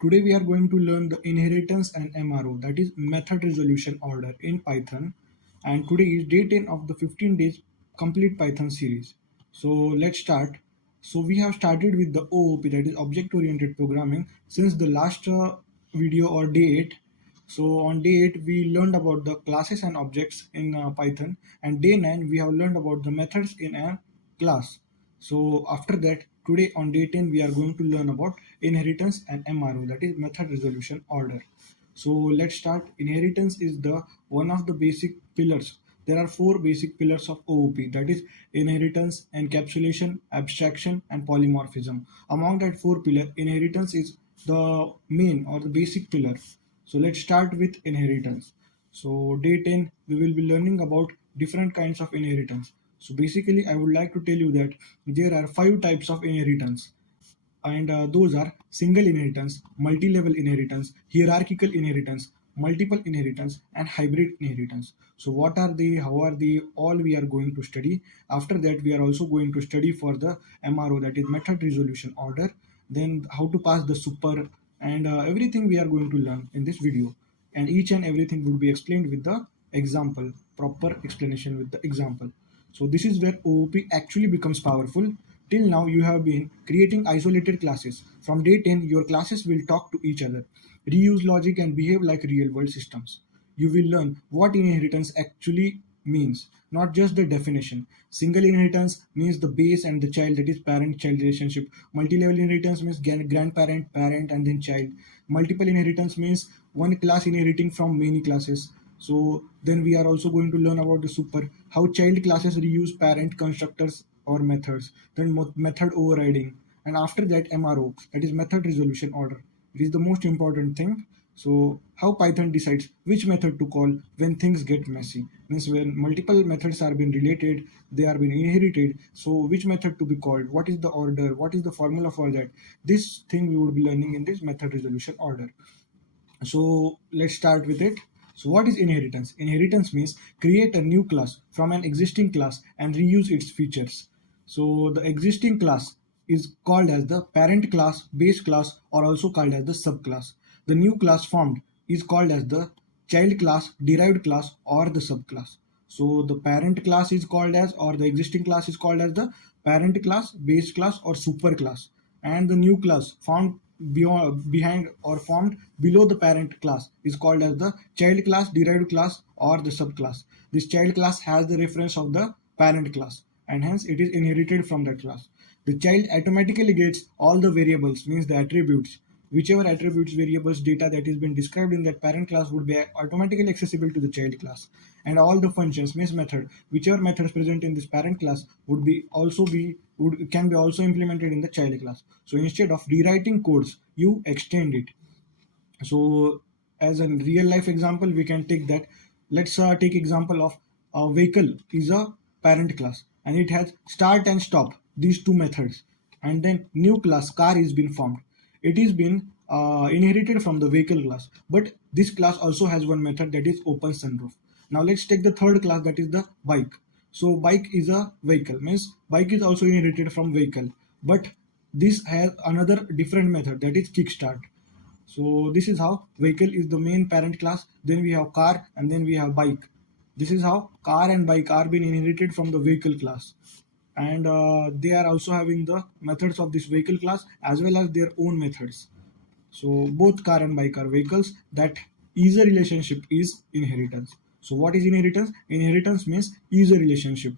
Today we are going to learn the inheritance and MRO, that is method resolution order in Python. And today is day 10 of the 15 days complete Python series. So let's start. So we have started with the OOP, that is object oriented programming, since the last video or day 8. So on day 8 we learned about the classes and objects in Python, and day 9 we have learned about the methods in a class. So after that, today on day 10 we are going to learn about inheritance and MRO, that is method resolution order. So let's start. Inheritance is the one of the basic pillars. There are four basic pillars of OOP, that is inheritance, encapsulation, abstraction, and polymorphism. Among that four pillar, inheritance is the main or the basic pillar. So let's start with inheritance. So day 10 we will be learning about different kinds of inheritance. So basically I would like to tell you that there are 5 types of inheritance, and those are single inheritance, multi-level inheritance, hierarchical inheritance, multiple inheritance, and hybrid inheritance. So what are they, how are they, all we are going to study. After that we are also going to study for the MRO, that is method resolution order, then how to pass the super, and everything we are going to learn in this video, and each and everything will be explained with the example, proper explanation with the example. So this is where OOP actually becomes powerful. Till now you have been creating isolated classes. From day 10 your classes will talk to each other, reuse logic, and behave like real world systems. You will learn what inheritance actually means, not just the definition. Single inheritance means the base and the child, that is parent-child relationship. Multi-level inheritance means grandparent, parent, and then child. Multiple inheritance means one class inheriting from many classes. So then we are also going to learn about the super, how child classes reuse parent constructors or methods, then method overriding, and after that MRO, that is method resolution order. It is the most important thing. So how Python decides which method to call when things get messy, means when multiple methods are being related, they are being inherited, so which method to be called, what is the order, what is the formula for that. This thing we would be learning in this method resolution order. So let's start with it. So what is inheritance? Inheritance means create a new class from an existing class and reuse its features. So the existing class is called as the parent class, base class, or also called as the subclass. The new class formed is called as the child class, derived class, or the subclass. So the parent class is called as, or the existing class is called as the parent class, base class, or super class, and the new class formed behind or formed below the parent class is called as the child class, derived class, or the subclass. This child class has the reference of the parent class, and hence it is inherited from that class. The child automatically gets all the variables, means the attributes. Whichever attributes, variables, data that is been described in that parent class would be automatically accessible to the child class, and all the functions, means method, whichever methods present in this parent class would be also be would can be also implemented in the child class. So instead of rewriting codes, you extend it. So as a real life example we can take that. Let's take example of a vehicle is a parent class, and it has start and stop, these two methods, and then new class car is been formed. It is been inherited from the vehicle class, but this class also has one method, that is open sunroof. Now let's take the third class, that is the bike. So bike is a vehicle, means bike is also inherited from vehicle, but this has another different method, that is kickstart. So this is how vehicle is the main parent class, then we have car, and then we have bike. This is how car and bike are being inherited from the vehicle class, and they are also having the methods of this vehicle class as well as their own methods. So both car and bike are vehicles. That is a relationship is inheritance. So what is inheritance? Inheritance means is a relationship.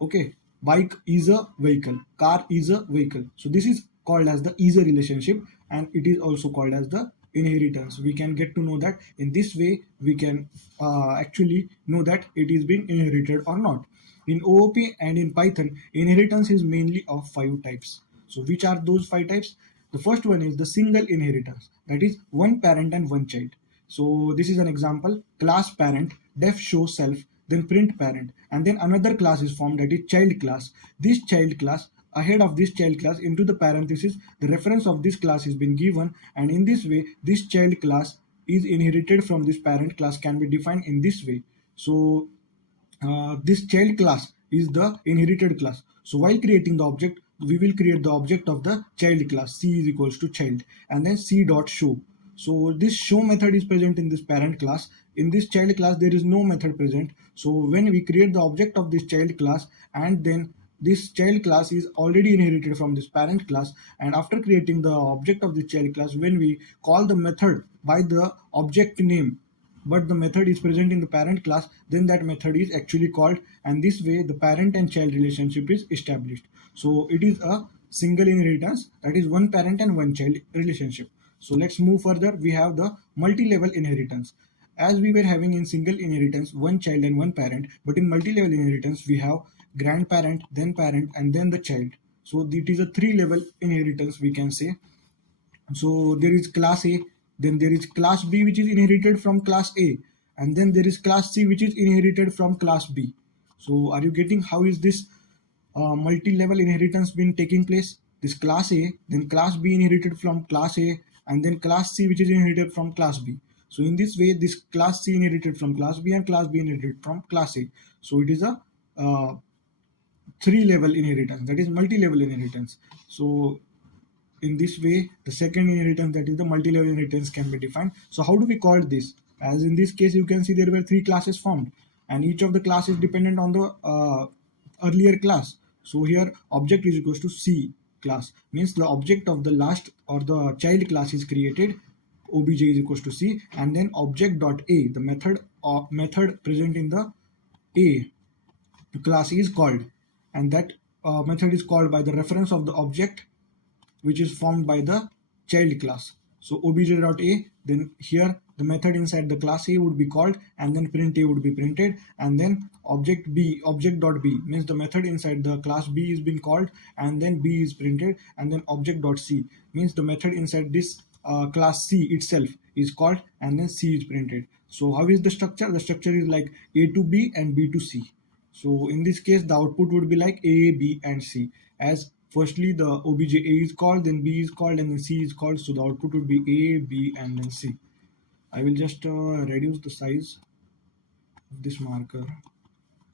Okay, bike is a vehicle, car is a vehicle, so this is called as the is a relationship, and it is also called as the inheritance. We can get to know that in this way we can actually know that it is being inherited or not. In OOP and in Python, inheritance is mainly of 5 types. So which are those 5 types? The first one is the single inheritance, that is one parent and one child. So this is an example: class parent, def show self, then print parent, and then another class is formed, that is child class. This child class, ahead of this child class into the parenthesis, the reference of this class is been given, and in this way this child class is inherited from this parent class, can be defined in this way. So this child class is the inherited class. So while creating the object, we will create the object of the child class. C is equals to child, and then c dot show. So this show method is present in this parent class. In this child class there is no method present. So when we create the object of this child class, and then this child class is already inherited from this parent class, and after creating the object of the child class, when we call the method by the object name, but the method is present in the parent class, then that method is actually called, and this way the parent and child relationship is established. So it is a single inheritance, that is one parent and one child relationship. So let's move further. We have the multi-level inheritance. As we were having in single inheritance one child and one parent, but in multi-level inheritance we have grandparent, then parent, and then the child. So it is a three-level inheritance, we can say. So there is class A, then there is class B which is inherited from class A, and then there is class C which is inherited from class B. So are you getting how is this multi-level inheritance been taking place? This class A, then class B inherited from class A, and then class C which is inherited from class B. So in this way, this class C inherited from class B and class B inherited from class A. So it is a three-level inheritance, that is multi-level inheritance. So in this way, the second inheritance, that is the multi-level inheritance, can be defined. So how do we call this? As in this case, you can see there were three classes formed, and each of the class is dependent on the earlier class. So here object is equals to C class, means the object of the last or the child class is created, obj is equals to C, and then object dot A, the method present in the A class is called, and that method is called by the reference of the object which is formed by the child class. So obj.a, then here the method inside the class A would be called, and then print A would be printed, and then object.b means the method inside the class B is been called, and then B is printed, and then object.c means the method inside this class C itself is called, and then C is printed. So how is the structure? The structure is like A to B and B to C. So in this case, the output would be like A, B, and C. As firstly the obj A is called, then B is called, and then C is called. So the output would be A, B, and then C. I will just reduce the size of this marker.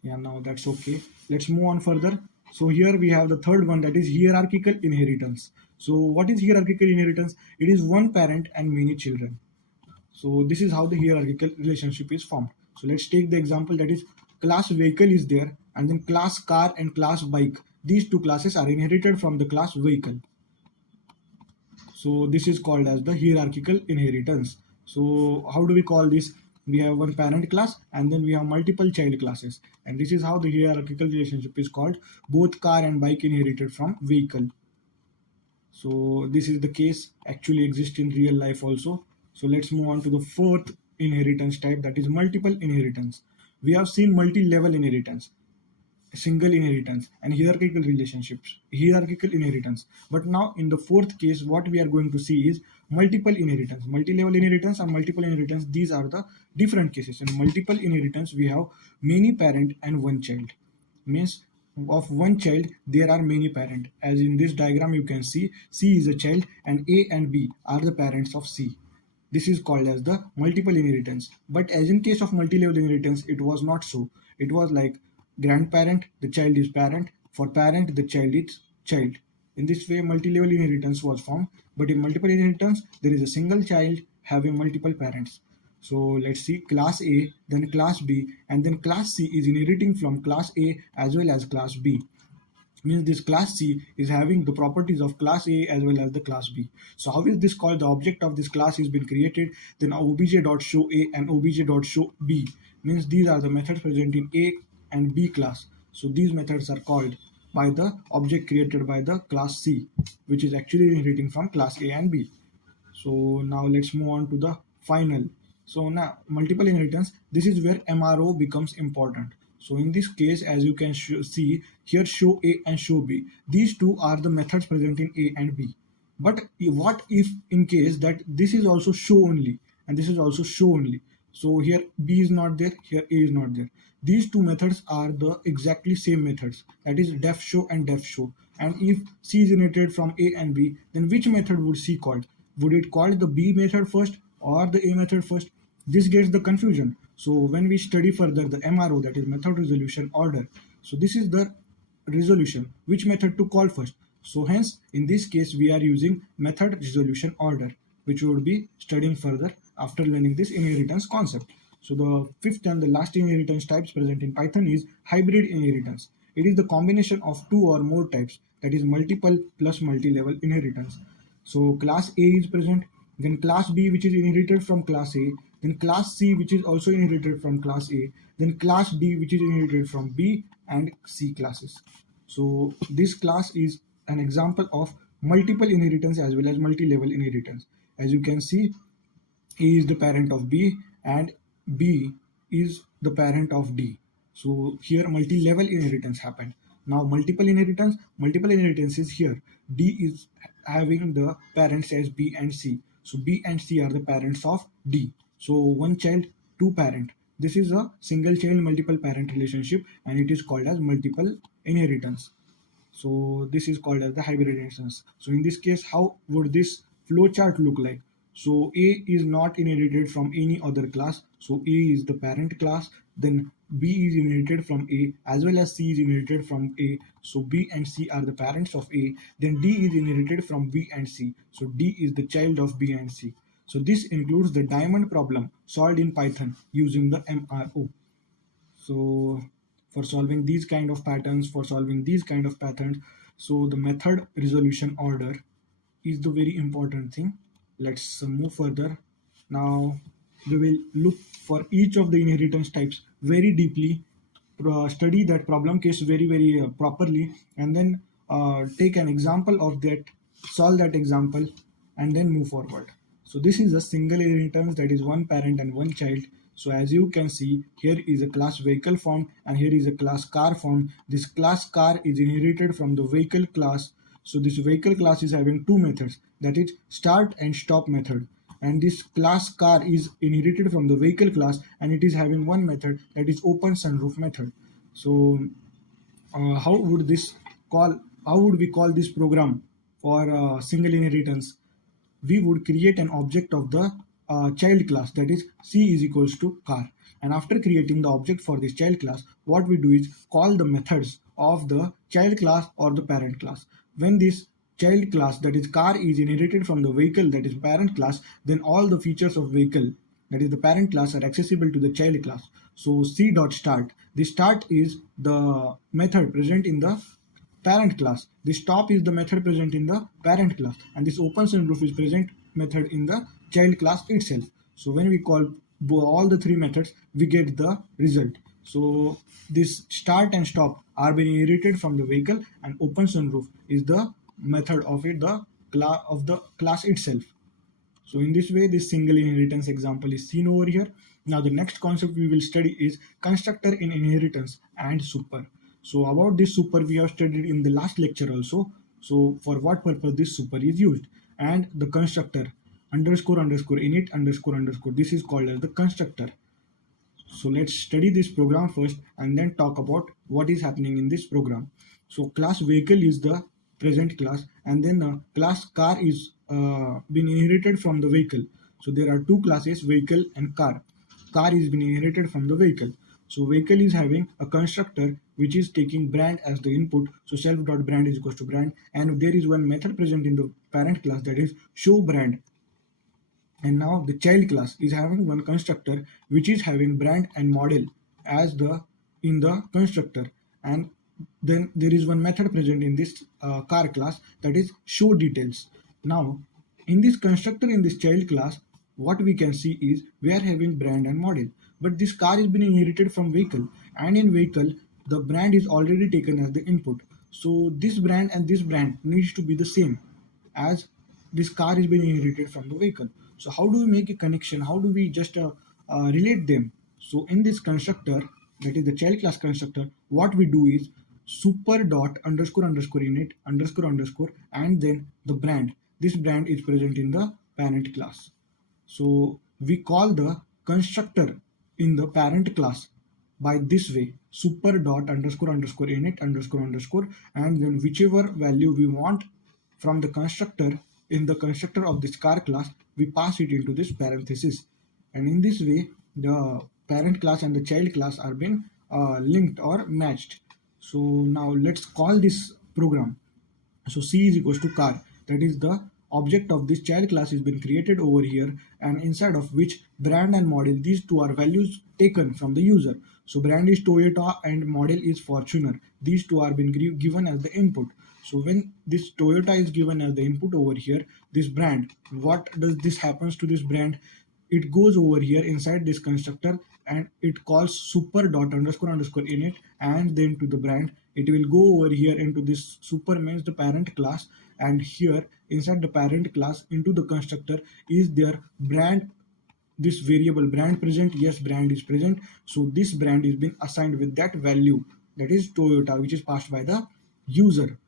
Yeah, now that's okay. Let's move on further. So here we have the third one, that is hierarchical inheritance. So what is hierarchical inheritance? It is one parent and many children. So this is how the hierarchical relationship is formed. So let's take the example, that is class vehicle is there, and then class car and class bike. These two classes are inherited from the class vehicle. So this is called as the hierarchical inheritance. So how do we call this? We have one parent class, and then we have multiple child classes, and this is how the hierarchical relationship is called. Both car and bike inherited from vehicle. So this is the case actually exists in real life also. So let's move on to the fourth inheritance type, that is multiple inheritance. We have seen multi-level inheritance, single inheritance, and hierarchical inheritance. But now in the fourth case, what we are going to see is multiple inheritance. Multi-level inheritance and multiple inheritance, these are the different cases. In multiple inheritance, we have many parent and one child, means of one child there are many parents. As in this diagram you can see, C is a child and A and B are the parents of C. This is called as the multiple inheritance. But as in case of multi-level inheritance, it was not so. It was like grandparent, the child is parent, for parent the child is child. In this way multi-level inheritance was formed. But in multiple inheritance, there is a single child having multiple parents. So let's see, class A, then class B, and then class C is inheriting from class A as well as class B. Means this class C is having the properties of class A as well as the class B. So how is this called? The object of this class has been created, then obj.show A and obj.show B, means these are the methods present in A and B class. So these methods are called by the object created by the class C, which is actually inheriting from class A and B. So now let's move on to the final. So now multiple inheritance, this is where MRO becomes important. So in this case, as you can see here, show A and show B, these two are the methods present in A and B. But what if in case that this is also show only and this is also show only? So here B is not there, here A is not there. These two methods are the exactly same methods, that is def show and def show. And if C is inherited from A and B, then which method would C call? Would it call the B method first or the A method first? This gets the confusion. So when we study further the MRO, that is method resolution order, so this is the resolution, which method to call first. So hence, in this case, we are using method resolution order, which we would be studying further after learning this inheritance concept. So the fifth and the last inheritance types present in Python is hybrid inheritance. It is the combination of two or more types, that is multiple plus multi-level inheritance. So class A is present, then class B which is inherited from class A, then class C which is also inherited from class A, then class D which is inherited from B and C classes. So this class is an example of multiple inheritance as well as multi-level inheritance. As you can see, A is the parent of B and B is the parent of D. So here multi-level inheritance happened. Now multiple inheritance is here. D is having the parents as B and C. So B and C are the parents of D. So one child, two parent. This is a single child multiple parent relationship and it is called as multiple inheritance. So this is called as the hybrid instance. So in this case, how would this flow chart look like? So A is not inherited from any other class. So A is the parent class. Then B is inherited from A as well as C is inherited from A. So B and C are the parents of A. Then D is inherited from B and C. So D is the child of B and C. So this includes the diamond problem solved in Python using the MRO. So for solving these kind of patterns, for solving these kind of patterns, so the method resolution order is the very important thing. Let's move further. Now we will look for each of the inheritance types very deeply, study that problem case very properly, and then take an example of that, solve that example, and then move forward. So this is a single inheritance, that is one parent and one child. So as you can see, here is a class vehicle form and here is a class car form. This class car is inherited from the vehicle class. So this vehicle class is having two methods, that is start and stop method. And this class car is inherited from the vehicle class and it is having one method, that is open sunroof method. So how would this call, how would we call this program for single inheritance? We would create an object of the child class, that is C is equals to car. And after creating the object for this child class, what we do is call the methods of the child class or the parent class. When this child class, that is car, is inherited from the vehicle, that is parent class, then all the features of vehicle, that is the parent class, are accessible to the child class. So C dot start, the start is the method present in the parent class. This stop is the method present in the parent class, and this open sunroof is present method in the child class itself. So when we call all the three methods, we get the result. So this start and stop are being inherited from the vehicle, and open sunroof is the method of it, the class of the class itself. So in this way, this single inheritance example is seen over here. Now the next concept we will study is constructor in inheritance and super. So about this super we have studied in the last lecture also. So for what purpose this super is used, and the constructor underscore underscore init underscore underscore, this is called as the constructor. So let's study this program first and then talk about what is happening in this program. So class vehicle is the present class, and then class car is been inherited from the vehicle. So there are two classes, vehicle and car. Car is been inherited from the vehicle. So vehicle is having a constructor which is taking brand as the input. So self.brand is equals to brand, and there is one method present in the parent class, that is show brand. And now the child class is having one constructor which is having brand and model as the in the constructor, and then there is one method present in this car class, that is show details. Now in this constructor in this child class, what we can see is we are having brand and model, but this car is being inherited from vehicle, and in vehicle the brand is already taken as the input. So this brand and this brand needs to be the same, as this car is being inherited from the vehicle. So how do we make a connection? How do we just relate them? So in this constructor, that is the child class constructor, what we do is super dot underscore underscore init underscore underscore and then the brand. This brand is present in the parent class. So we call the constructor in the parent class by this way, super dot underscore underscore init underscore underscore, and then whichever value we want from the constructor in the constructor of this car class, we pass it into this parenthesis. And in this way, the parent class and the child class are being linked or matched. So now let's call this program. So C is equals to car. That is the object of this child class has been created over here, and inside of which brand and model, these two are values taken from the user. So brand is Toyota and model is Fortuner. These two are been given as the input. So when this Toyota is given as the input over here, this brand, what does this happens to this brand? It goes over here inside this constructor and it calls super dot underscore underscore init, and then to the brand it will go over here into this super means the parent class, and here inside the parent class into the constructor is their brand, this variable brand present. Yes, brand is present, so this brand is being assigned with that value, that is Toyota, which is passed by the user.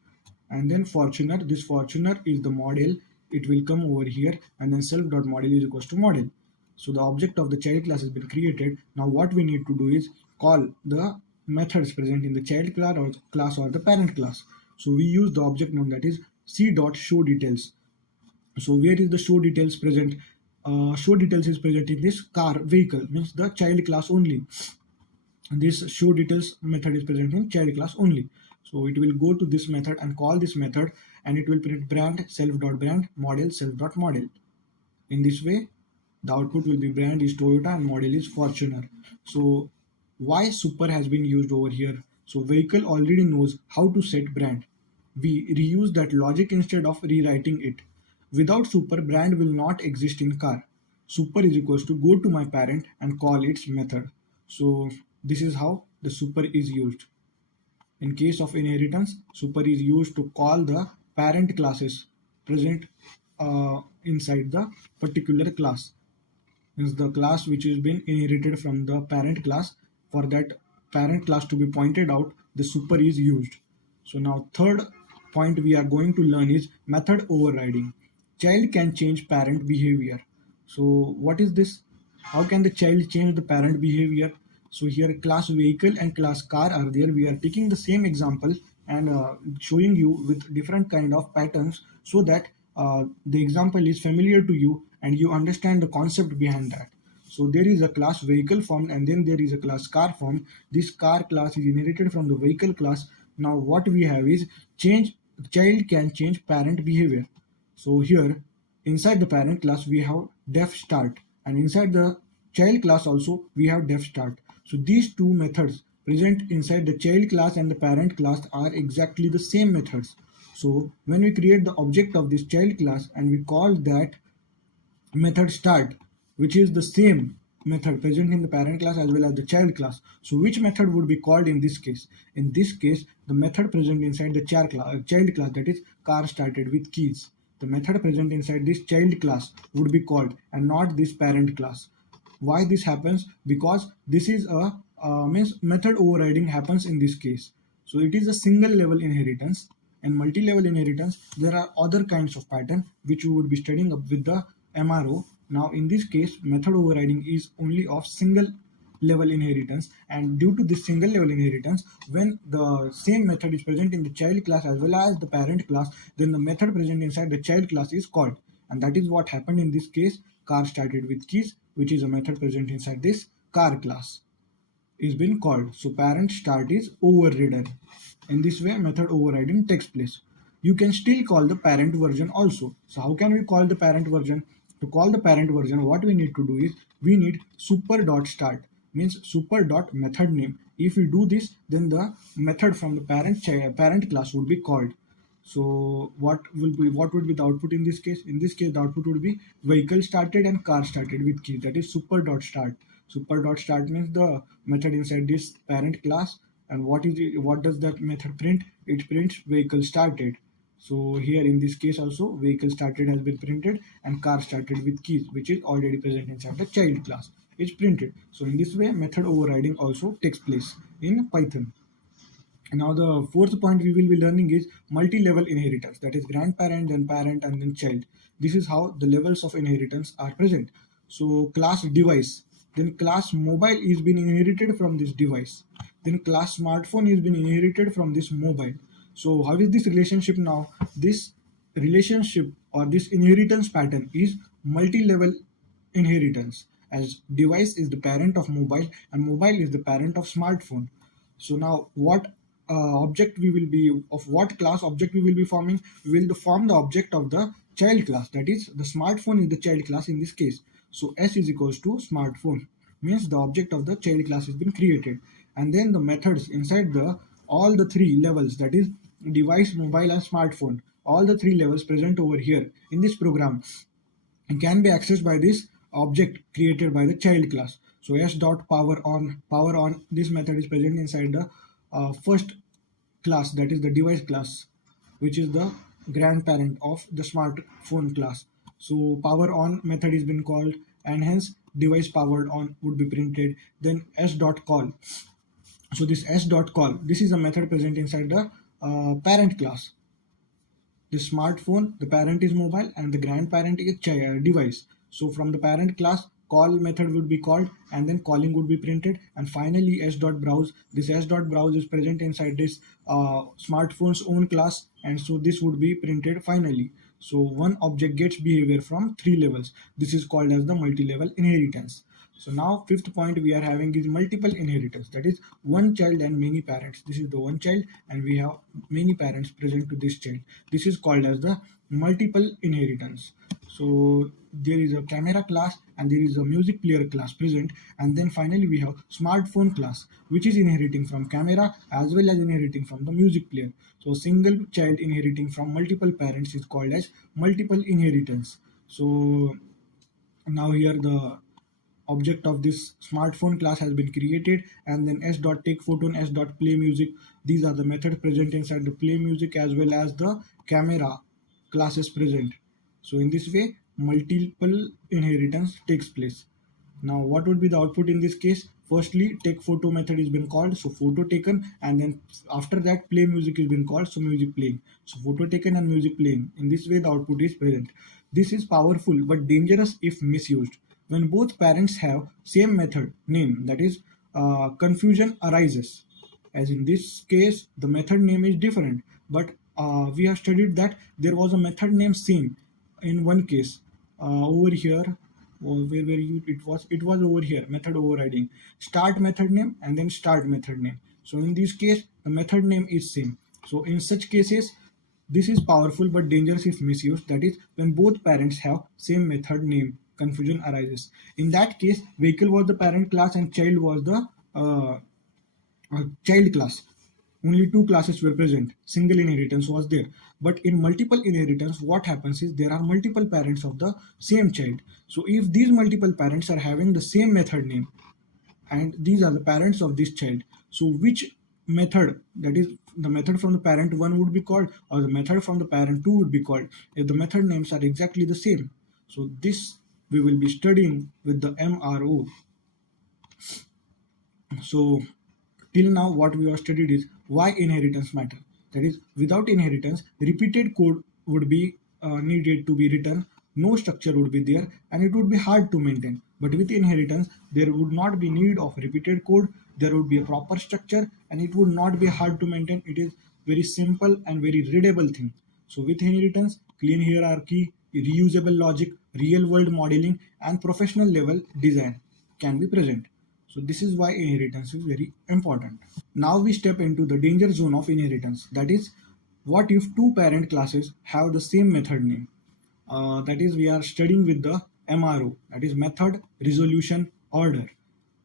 And then Fortuner, this Fortuner is the model, it will come over here, and then self dot model is equals to model. So the object of the child class has been created. Now what we need to do is call the methods present in the child class or the parent class. So we use the object known that is c dot show details. So where is the show details present? Show details is present in this car vehicle, means the child class only. This show details method is present in child class only. So it will go to this method and call this method, and it will print brand self dot brand model self dot model. In this way, the output will be brand is Toyota and model is Fortuner. So why super has been used over here? So vehicle already knows how to set brand. We reuse that logic instead of rewriting it. Without super, brand will not exist in car. Super is equals to go to my parent and call its method. So this is how the super is used. In case of inheritance, super is used to call the parent classes present inside the particular class. Means the class which has been inherited from the parent class, for that parent class to be pointed out, the super is used. So now third point we are going to learn is method overriding. Child can change parent behavior. So what is this? How can the child change the parent behavior? So here class vehicle and class car are there. We are taking the same example and showing you with different kind of patterns, so that the example is familiar to you and you understand the concept behind that. So there is a class vehicle formed, and then there is a class car formed. This car class is inherited from the vehicle class. Now what we have is change, child can change parent behavior. So here inside the parent class we have def start, and inside the child class also we have def start. So these two methods present inside the child class and the parent class are exactly the same methods. So when we create the object of this child class and we call that method start, which is the same method present in the parent class as well as the child class. So which method would be called in this case? In this case, the method present inside the child class, that is car started with keys. The method present inside this child class would be called and not this parent class. Why this happens? Because this is a means method overriding happens in this case. So it is a single level inheritance. And multi-level inheritance, there are other kinds of pattern which we would be studying up with the MRO. Now in this case, method overriding is only of single level inheritance, and due to this single level inheritance, when the same method is present in the child class as well as the parent class, then the method present inside the child class is called, and that is what happened in this case. Car started with keys, which is a method present inside this car class, is been called. So parent start is overridden. In this way, method overriding takes place. You can still call the parent version also. So how can we call the parent version? To call the parent version, what we need to do is we need super dot start, means super dot method name. If we do this, then the method from the parent class would be called. So what would be the output in this case? In this case, the output would be vehicle started and car started with key. That is super dot start. Super dot start means the method inside this parent class, and what does that method print? It prints vehicle started. So here in this case also vehicle started has been printed and car started with keys, which is already present inside the child class, is printed. So in this way, method overriding also takes place in Python. Now the fourth point we will be learning is multi-level inheritance, that is grandparent, then parent, and then child. This is how the levels of inheritance are present. So class device, then class mobile is being inherited from this device, then class smartphone is being inherited from this mobile. So how is this relationship now? This relationship or this inheritance pattern is multi-level inheritance, as device is the parent of mobile and mobile is the parent of smartphone. So now what object we will be, of what class object we will be forming. We will form the object of the child class, that is the smartphone is the child class in this case. So s is equals to smartphone, means the object of the child class has been created. And then the methods inside the all the three levels, that is device, mobile and smartphone, all the three levels present over here in this program can be accessed by this object created by the child class. So s dot power on, this method is present inside the first class, that is the device class, which is the grandparent of the smartphone class. So power on method is been called, and hence device powered on would be printed. Then s dot call, so this s dot call, this is a method present inside the parent class. The smartphone, the parent is mobile and the grandparent is device. So from the parent class, call method would be called, and then calling would be printed. And finally s dot browse, this s dot browse is present inside this smartphone's own class, and so this would be printed finally. So one object gets behavior from three levels. This is called as the multi-level inheritance. So now fifth point we are having is multiple inheritance, that is one child and many parents. This is the one child and we have many parents present to this child. This is called as the multiple inheritance. So there is a camera class and there is a music player class present, and then finally we have smartphone class, which is inheriting from camera as well as inheriting from the music player. So single child inheriting from multiple parents is called as multiple inheritance. So now here the object of this smartphone class has been created, and then s dot take photo and s dot play music, these are the methods present inside the play music as well as the camera classes present. So in this way multiple inheritance takes place. Now what would be the output in this case? Firstly, take photo method is been called, so photo taken, and then after that play music is been called, so music playing. So photo taken and music playing, in this way the output is present. This is powerful but dangerous if misused. When both parents have same method name, that is confusion arises. As in this case the method name is different, but we have studied that there was a method name same in one case over here, or where you it was over here, method overriding start method name and then start method name. So in this case the method name is same. So in such cases this is powerful but dangerous if misused, that is when both parents have same method name, confusion arises. In that case vehicle was the parent class and child was the child class. Only two classes were present, single inheritance was there. But in multiple inheritance what happens is there are multiple parents of the same child. So if these multiple parents are having the same method name and these are the parents of this child, so which method, that is the method from the parent 1 would be called, or the method from the parent 2 would be called, if the method names are exactly the same. So this we will be studying with the MRO. So till now what we have studied is why inheritance matter, that is without inheritance repeated code would be needed to be written, no structure would be there and it would be hard to maintain. But with inheritance there would not be need of repeated code, there would be a proper structure and it would not be hard to maintain. It is very simple and very readable thing. So with inheritance, clean hierarchy, reusable logic, real world modeling and professional level design can be present. So this is why inheritance is very important. Now we step into the danger zone of inheritance, that is what if two parent classes have the same method name. That is we are studying with the MRO, that is method resolution order.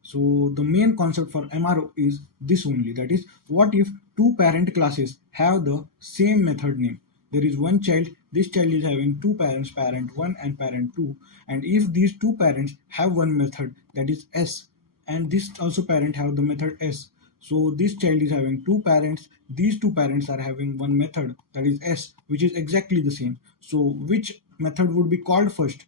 So the main concept for MRO is this only, that is what if two parent classes have the same method name. There is one child, this child is having two parents, parent 1 and parent 2, and if these two parents have one method, that is S, and this also parent have the method S. So this child is having two parents, these two parents are having one method, that is S, which is exactly the same. So which method would be called first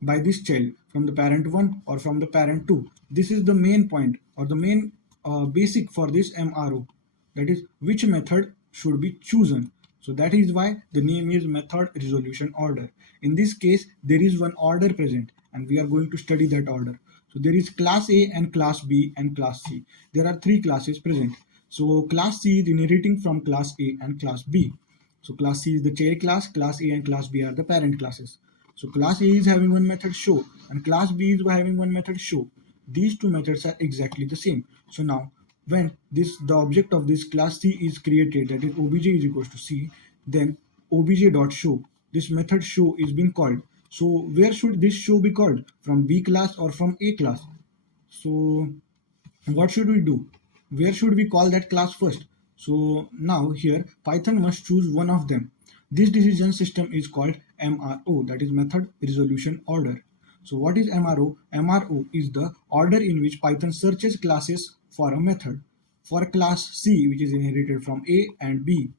by this child, from the parent 1 or from the parent 2? This is the main point or the main basic for this MRO, that is which method should be chosen. So that is why the name is method resolution order. In this case there is one order present and we are going to study that order. So there is class A and class B and class C. There are three classes present. So class C is inheriting from class A and class B. So class C is the child class A and class B are the parent classes. So class A is having one method show and class B is having one method show. These two methods are exactly the same. So now when the object of this class C is created, that is obj is equals to C, then obj.show, this method show is being called. So where should this show be called, from B class or from A class? So what should we do, where should we call that class first? So now here Python must choose one of them. This decision system is called MRO, that is method resolution order. So what is MRO? MRO is the order in which Python searches classes for a method. For class C, which is inherited from A and B,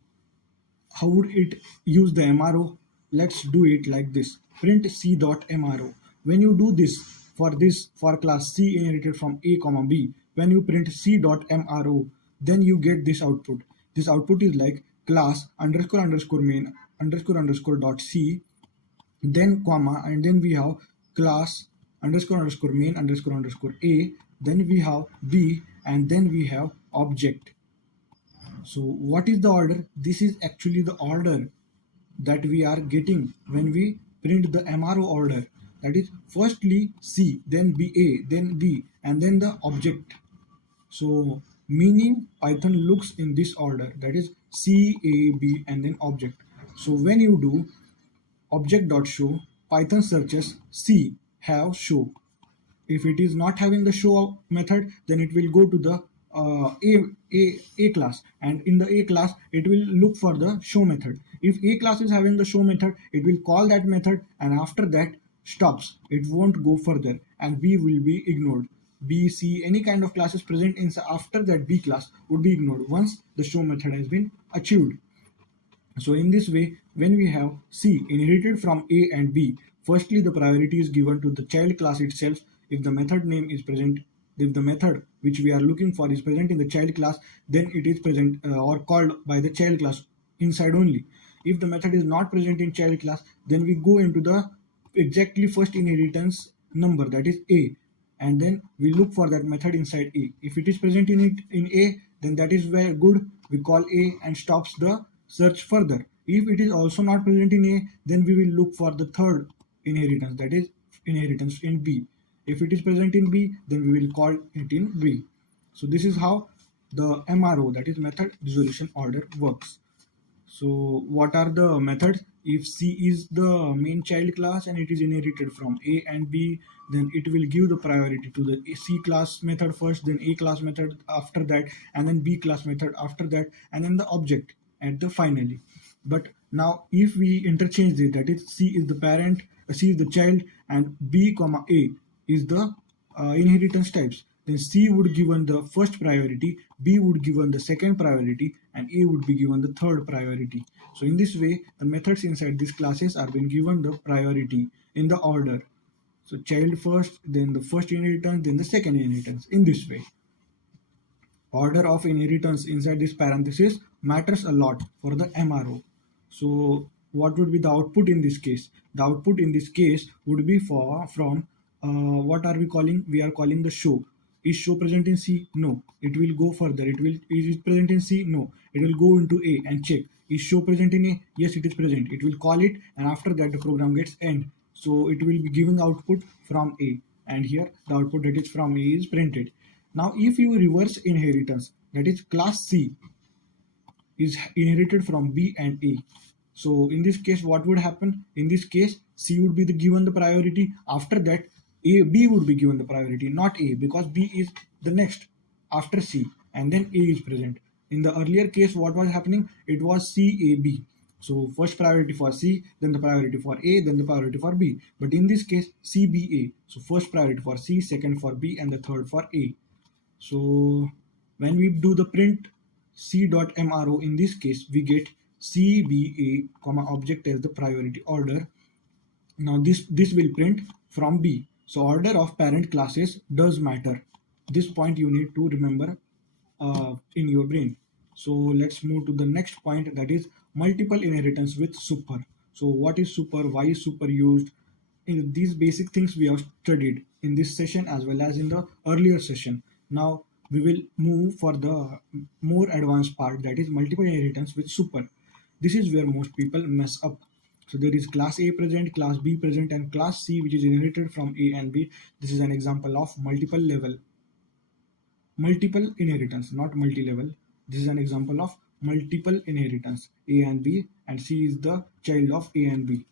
how would it use the MRO? Let's do it like this. Print c.mro. When you do this for class C inherited from A comma B, when you print c.mro, then you get this output. This output is like class underscore underscore main underscore underscore dot C, then comma, and then we have class underscore underscore main underscore underscore A, then we have B, and then we have object. So what is the order? This is actually the order that we are getting when we print the MRO order. That is firstly C, then BA, then B, and then the object. So meaning Python looks in this order, that is C, A, B, and then object. So when you do object.show, Python searches C have show. If it is not having the show method, then it will go to the a class, and in the A class it will look for the show method. If A class is having the show method, it will call that method, and after that stops, it won't go further, and B will be ignored. B, C, any kind of classes present in after that B class would be ignored once the show method has been achieved. So in this way, when we have C inherited from A and B, firstly the priority is given to the child class itself. If the method name is present, if the method which we are looking for is present in the child class, then it is present or called by the child class inside only. If the method is not present in child class, then we go into the exactly first inheritance number, that is A, and then we look for that method inside A. If it is present in A, then that is where good, we call A and stops the search further. If it is also not present in A, then we will look for the third inheritance, that is inheritance in B. If it is present in B, then we will call it in B. So this is how the MRO, that is method resolution order, works. So what are the methods? If C is the main child class and it is inherited from A and B, then it will give the priority to the C class method first, then A class method after that, and then B class method after that, and then the object at the finally. But now if we interchange it, that is C is the parent, C is the child, and B comma A is the inheritance types, then C would given the first priority, B would given the second priority, and A would be given the third priority. So in this way, the methods inside these classes are being given the priority in the order. So child first, then the first inheritance, then the second inheritance, in this way. Order of inheritance inside this parenthesis matters a lot for the MRO. So what would be the output in this case? The output in this case would be from what are we calling? We are calling the show. Is show present in C? No. It will go further. Is it present in C? No. It will go into A and check. Is show present in A? Yes, it is present. It will call it, and after that the program gets end. So it will be giving output from A, and here the output that is from A is printed. Now if you reverse inheritance, that is class C is inherited from B and A. So in this case, what would happen? In this case, C would be given the priority. After that, B would be given the priority, not A, because B is the next after C, and then A is present. In the earlier case, what was happening? It was C, A, B. So first priority for C, then the priority for A, then the priority for B. But in this case, C, B, A. So first priority for C, second for B, and the third for A. So when we do the print C.mro, in this case we get CBA comma object as the priority order. Now this will print from B. So order of parent classes does matter. This point you need to remember in your brain. So let's move to the next point, that is multiple inheritance with super. So what is super? Why is super used? In these basic things we have studied in this session as well as in the earlier session. Now we will move for the more advanced part, that is multiple inheritance with super. This is where most people mess up. So there is class A present, class B present, and class C which is inherited from A and B. This is an example of multiple level. multiple inheritance, not multi-level. This is an example of multiple inheritance. A and B, and C is the child of A and B.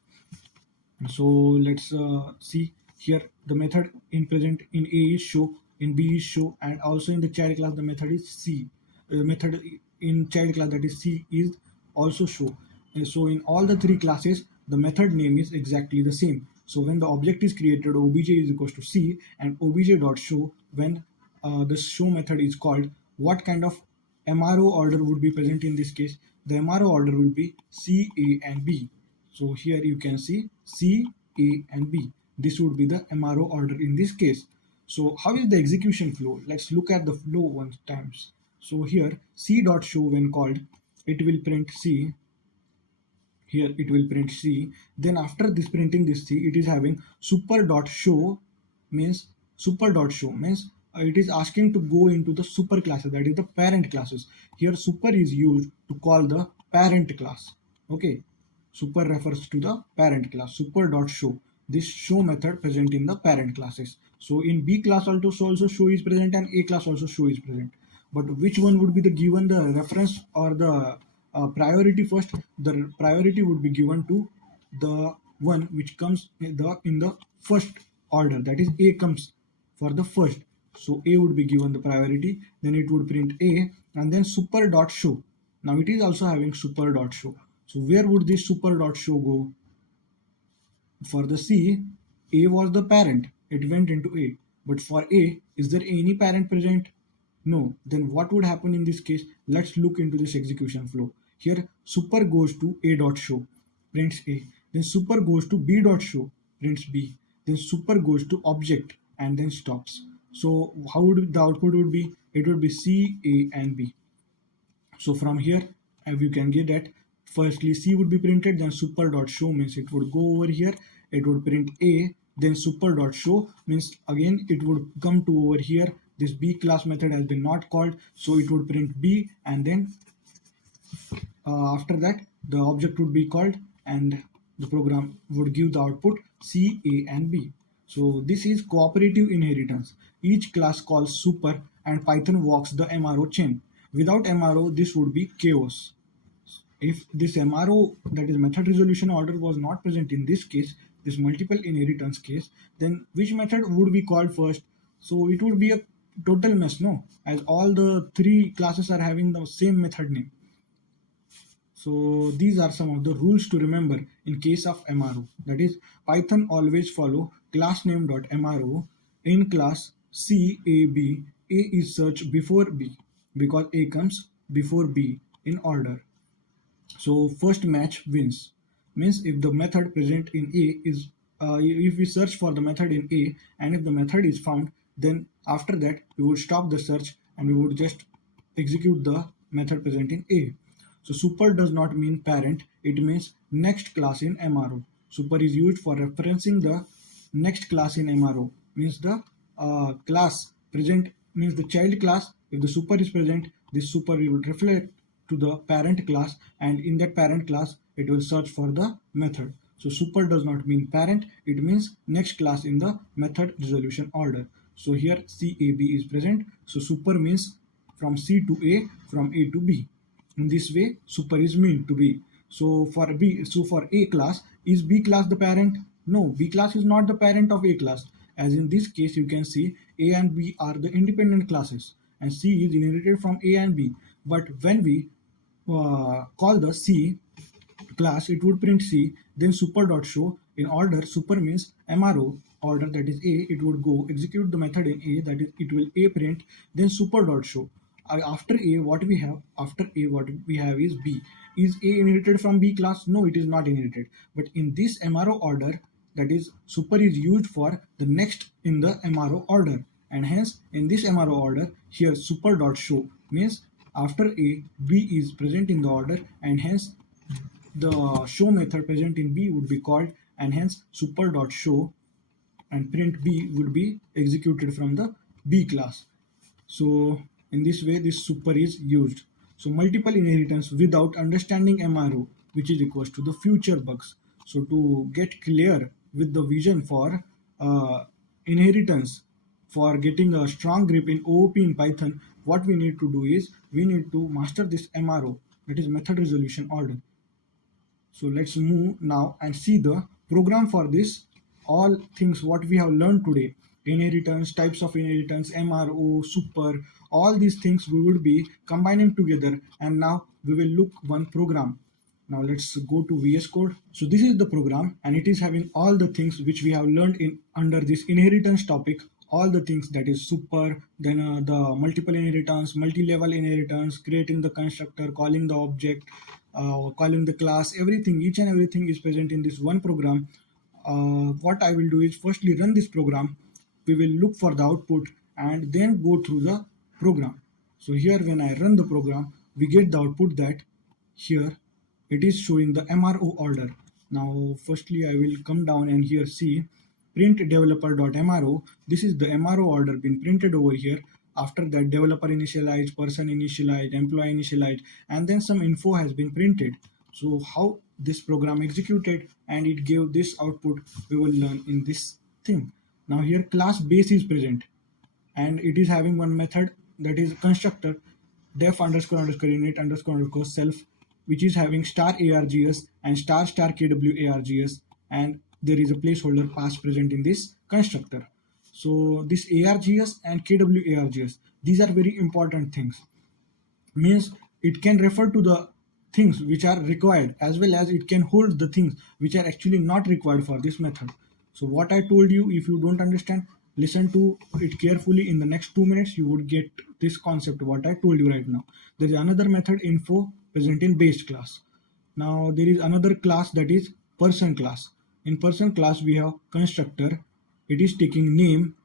So let's see here. The method in present in A is show, in B is show, and also in the child class the method is C. The method in child class, that is C, is also show. And so in all the three classes the method name is exactly the same. So when the object is created, obj is equals to C, and obj dot show, when the show method is called, what kind of MRO order would be present in this case? The MRO order will be C, A, and B. So here you can see C, A, and B. This would be the MRO order in this case. So how is the execution flow? Let's look at the flow one times. So here C dot show, when called, it will print C. Here it will print C. Then after this printing this C, it is having super dot show, means it is asking to go into the super classes, that is the parent classes. Here super is used to call the parent class. Okay, super refers to the parent class. Super dot show, this show method present in the parent classes. So in B class also show is present, and A class also show is present. But which one would be the given the reference or the priority first? The priority would be given to the one which comes in the first order, that is A comes for the first. So A would be given the priority, then it would print A, and then super dot show. Now it is also having super dot show. So where would this super dot show go? For the C, A was the parent, it went into A. But for A, is there any parent present? No. Then what would happen in this case? Let's look into this execution flow. Here super goes to A dot show, prints A. Then super goes to B dot show, prints B. Then super goes to object and then stops. So how would the output would be? It would be C, A, and B. So from here you can get that firstly C would be printed, then super dot show means it would go over here, it would print A, then super dot show means again it would come to over here. This B class method has been not called, so it would print B, and then after that the object would be called and the program would give the output C, A, and B. So this is cooperative inheritance. Each class calls super and Python walks the MRO chain. Without MRO, this would be chaos. If this MRO, that is method resolution order, was not present in this case, this multiple inheritance case, then which method would be called first? So it would be a total mess, no? As all the three classes are having the same method name. So these are some of the rules to remember in case of MRO. That is, Python always follow class name.mro. In class C, A, B, A is searched before B because A comes before B in order. So first match wins. Means if the method present in A is, if we search for the method in A and if the method is found, then after that we would stop the search and we would just execute the method present in A. So super does not mean parent, it means next class in MRO. Super is used for referencing the next class in MRO, means the class present, means the child class. If the super is present, this super will reflect to the parent class, and in that parent class it will search for the method. So super does not mean parent, it means next class in the method resolution order. So here CAB is present, so super means from C to A, from A to B. In this way super is meant to be. So for A class, is B class the parent? No, B class is not the parent of A class. As in this case you can see A and B are the independent classes and C is inherited from A and B. But when we call the C class, it would print C, then super dot show. In order, super means MRO order, that is A, it would go execute the method in A, that is it will A print, then super dot show. After A, what we have? After A, what we have is B. Is A inherited from B class? No, it is not inherited. But in this MRO order, that is super is used for the next in the MRO order, and hence in this MRO order here super dot show means after A, B is present in the order, and hence the show method present in B would be called, and hence super dot show and print B would be executed from the B class. So in this way this super is used. So multiple inheritance without understanding MRO, which is equals to the future bugs. So to get clear with the vision for inheritance for getting a strong grip in OOP in Python, what we need to do is we need to master this MRO, that is method resolution order. So let's move now and see the program for this. All things what we have learned today, inheritance, types of inheritance, MRO, super, all these things we will be combining together, and now we will look one program. Now let's go to VS Code. So this is the program, and it is having all the things which we have learned in under this inheritance topic. All the things, that is super, then the multiple inheritance, multi-level inheritance, creating the constructor, calling the object, calling the class, everything, each and everything is present in this one program. What I will do is firstly run this program. We will look for the output and then go through the program. So here when I run the program, we get the output that here it is showing the MRO order. Now firstly I will come down and here see print developer.mro. This is the MRO order been printed over here. After that, developer initialized, person initialized, employee initialized, and then some info has been printed. So how this program executed and it gave this output, we will learn in this thing. Now here class base is present, and it is having one method, that is constructor def underscore underscore init underscore underscore self, which is having star args and star star kw args, and there is a placeholder pass present in this constructor. So this args and kw args, these are very important things. Means it can refer to the things which are required, as well as it can hold the things which are actually not required for this method. So what I told you, if you don't understand, listen to it carefully. In the next 2 minutes you would get this concept what I told you right now. There is another method info present in base class. Now there is another class, that is person class. In person class we have constructor. It is taking name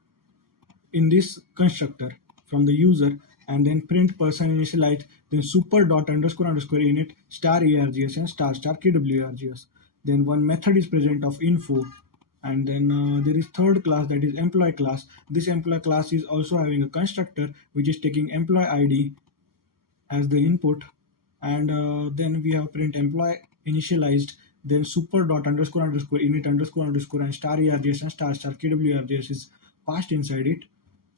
in this constructor from the user, and then print person initialized, then super dot underscore underscore init star args and star star kwargs. Then one method is present of info, and then there is third class, that is employee class. This employee class is also having a constructor which is taking employee id as the input, and then we have print employee initialized, then super dot underscore underscore init underscore underscore and star args and star star kwargs is passed inside it.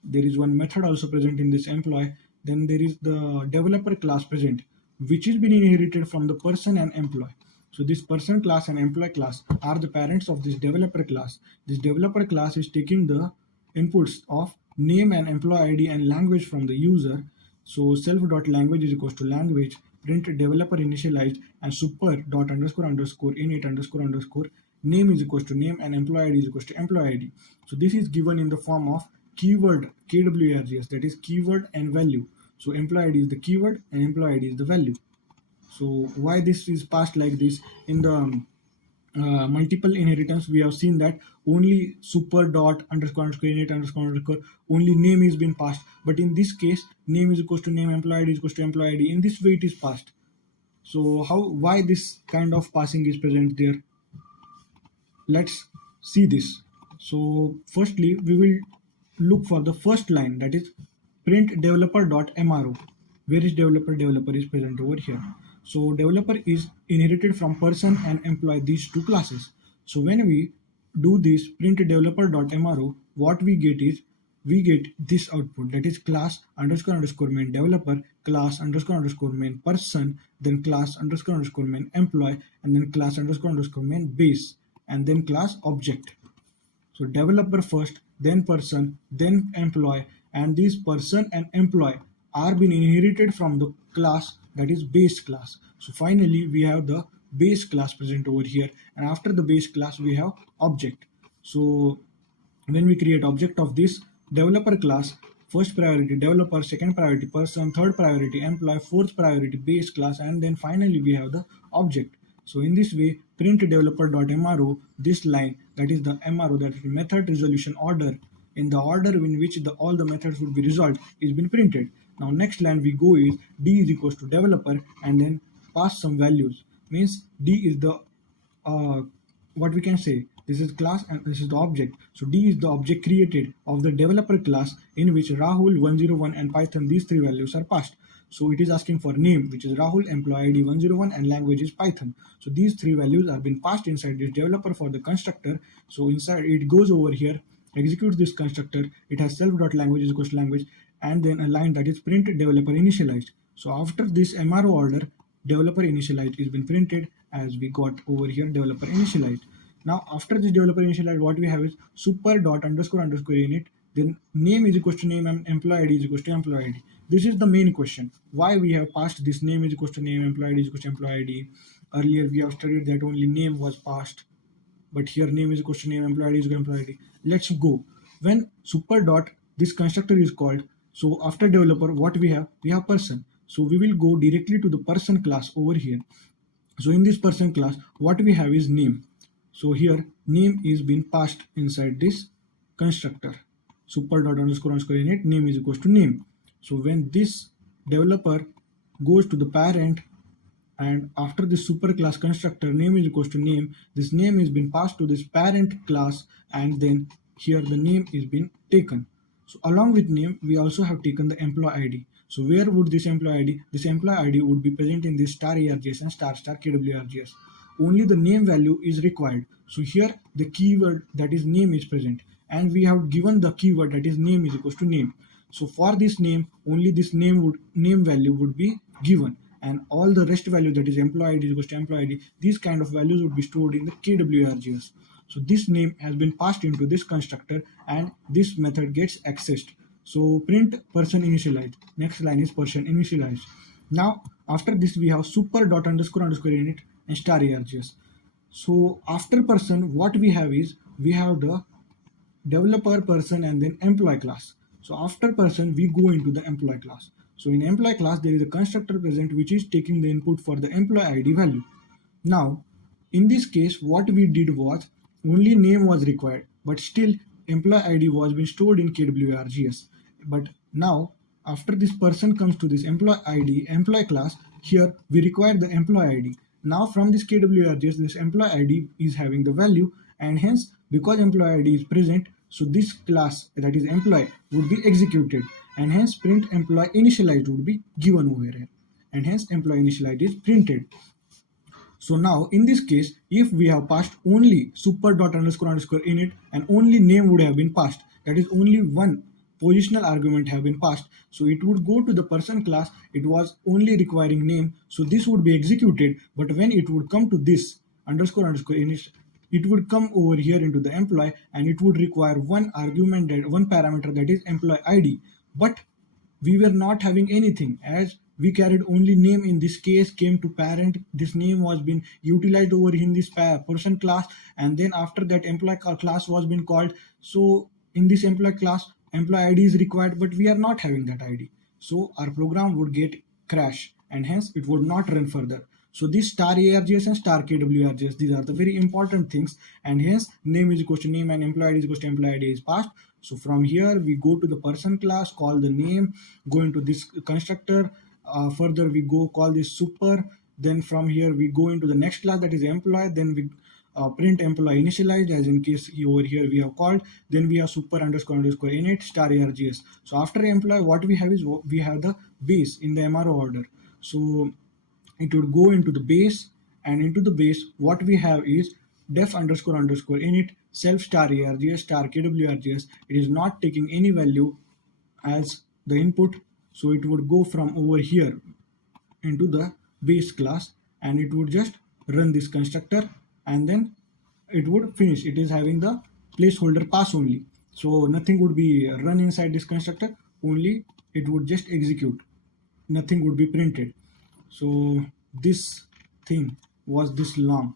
There is one method also present in this employee. Then there is the developer class present, which is been inherited from the person and employee. So this person class and employee class are the parents of this developer class. This developer class is taking the inputs of name and employee id and language from the user. So self.language is equals to language, print developer initialized, and super dot underscore underscore init underscore underscore name is equals to name and employee id is equals to employee id. So this is given in the form of keyword kwargs, that is keyword and value. So employee id is the keyword and employee id is the value. So why this is passed like this? In the multiple inheritance we have seen that only super dot underscore underscore init underscore underscore only name is been passed, but in this case name is equals to name, employee id is equals to employee id. In this way it is passed. So why this kind of passing is present there? Let's see this. So firstly we will look for the first line, that is print developer.mro. Where is developer? Developer is present over here. So developer is inherited from person and employee, these two classes. So when we do this print developer.mro, what we get is we get this output, that is class underscore underscore main developer, class underscore underscore main person, then class underscore underscore main employee, and then class underscore underscore main base, and then class object. So developer first, then person, then employee, and these person and employee are being inherited from the class, that is base class. So finally we have the base class present over here, and after the base class we have object. So when we create object of this developer class, first priority developer, second priority person, third priority employee, fourth priority base class, and then finally we have the object. So in this way, print developer.mro, this line, that is the MRO, that is method resolution order, in the order in which all the methods would be resolved, is been printed. Now next line we go is d is equals to developer, and then pass some values. Means d is the what we can say, this is class and this is the object. So d is the object created of the developer class, in which Rahul 101 and Python, these three values are passed. So it is asking for name, which is Rahul, employee ID 101, and language is Python. So these three values are been passed inside this developer for the constructor. So inside it goes over here executes this constructor, it has self.language is equals to language, and then a line that is print developer initialized. So after this MRO order, developer initialized is been printed as we got over here developer initialized. Now after this developer initialized, what we have is super dot underscore underscore init, then name is equals to name and employee ID is equals to employee ID. This is the main question. Why we have passed this name is equals to name, employee ID is equals to employee ID. Earlier we have studied that only name was passed, but here name is equals to name, employee ID is equal to employee ID. Let's go. When super dot this constructor is called, so after developer, what we have? We have person. So we will go directly to the person class over here. So in this person class, what we have is name. So here name is being passed inside this constructor. Super dot underscore underscore init, name is equals to name. So when this developer goes to the parent, and after this super class constructor name is equals to name, this name is being passed to this parent class, and then here the name is being taken. So along with name, we also have taken the employee ID. So where would this employee ID? This employee ID would be present in this star ARGS and star star KWRGS. Only the name value is required. So here the keyword that is name is present, and we have given the keyword that is name is equals to name. So for this name, only this name value would be given, and all the rest value that is employee ID is equals to employee ID, these kind of values would be stored in the KWRGS. So this name has been passed into this constructor, and this method gets accessed. So print person initialized. Next line is person initialized. Now after this we have super dot underscore underscore init and star ARGS. So after person, what we have is we have the developer person and then employee class. So after person, we go into the employee class. So in employee class, there is a constructor present which is taking the input for the employee ID value. Now, in this case, what we did was only name was required, but still employee ID was being stored in KWRGS. But now, after this person comes to this employee ID, employee class, here we require the employee ID. Now from this KWRGS, this employee ID is having the value, and hence because employee ID is present, so this class that is employee would be executed, and hence print employee initialized would be given over here, and hence employee initialized is printed. So now in this case, if we have passed only super dot underscore underscore init and only name would have been passed, that is only one positional argument have been passed, so it would go to the person class, it was only requiring name, so this would be executed. But when it would come to this underscore underscore init, it would come over here into the employee, and it would require one argument, that one parameter, that is employee ID. But we were not having anything, as we carried only name. In this case came to parent, this name was being utilized over in this person class, and then after that employee class was being called. So in this employee class, employee ID is required, but we are not having that ID, so our program would get crash, and hence it would not run further. So this star ARGS and star KWRGS, these are the very important things, and hence name is equals to name and employee ID is equals to employee ID is passed. So from here we go to the person class, call the name, go into this constructor, further we go call this super, then from here we go into the next class, that is employee, then we print employee initialized, as in case over here we have called, then we have super underscore underscore init star ARGS. So after employee, what we have is we have the base in the MRO order. So it would go into the base, and into the base what we have is def underscore underscore init self star ARGS star KWRGS. It is not taking any value as the input, so it would go from over here into the base class, and it would just run this constructor, and then it would finish. It is having the placeholder pass only, so nothing would be run inside this constructor, only it would just execute, nothing would be printed. So this thing was this long.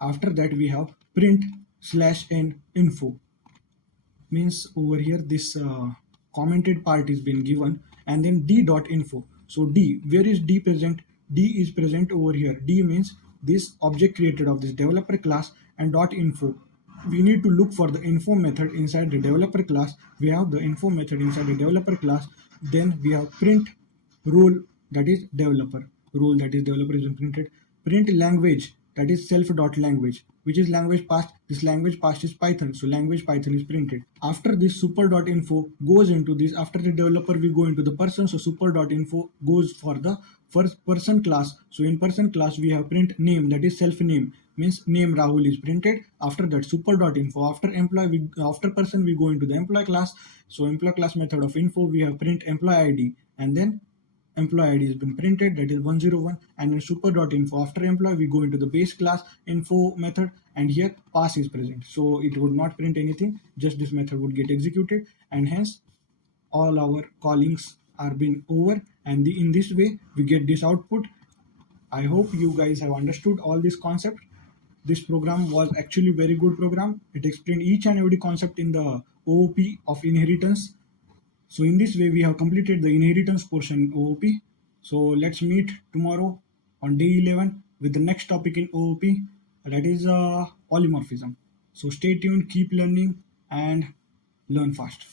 After that we have print /n info, means over here this commented part is been given, and then d.info. So d, where is d present? D is present over here. D means this object created of this developer class, and .info, we need to look for the info method inside the developer class. We have the info method inside the developer class. Then we have print role, that is developer role, that is developer is printed. Print language, that is self.language, which is language passed. This language passed is Python, so language Python is printed. After this super.info goes into this, after the developer we go into the person, so super.info goes for the first person class. So in person class we have print name, that is self name, means name Rahul is printed. After that, super.info. After employee, after person, we go into the employee class. So employee class method of info, we have print employee ID, and then employee ID has been printed, that is 101. And in super.info, after employee, we go into the base class info method, and here pass is present. So it would not print anything, just this method would get executed, and hence all our callings are being over, and in this way we get this output. I hope you guys have understood all this concept. This program was actually very good program. It explained each and every concept in the OOP of inheritance. So in this way we have completed the inheritance portion OOP. So let's meet tomorrow on day 11 with the next topic in OOP, that is polymorphism. So stay tuned, keep learning, and learn fast.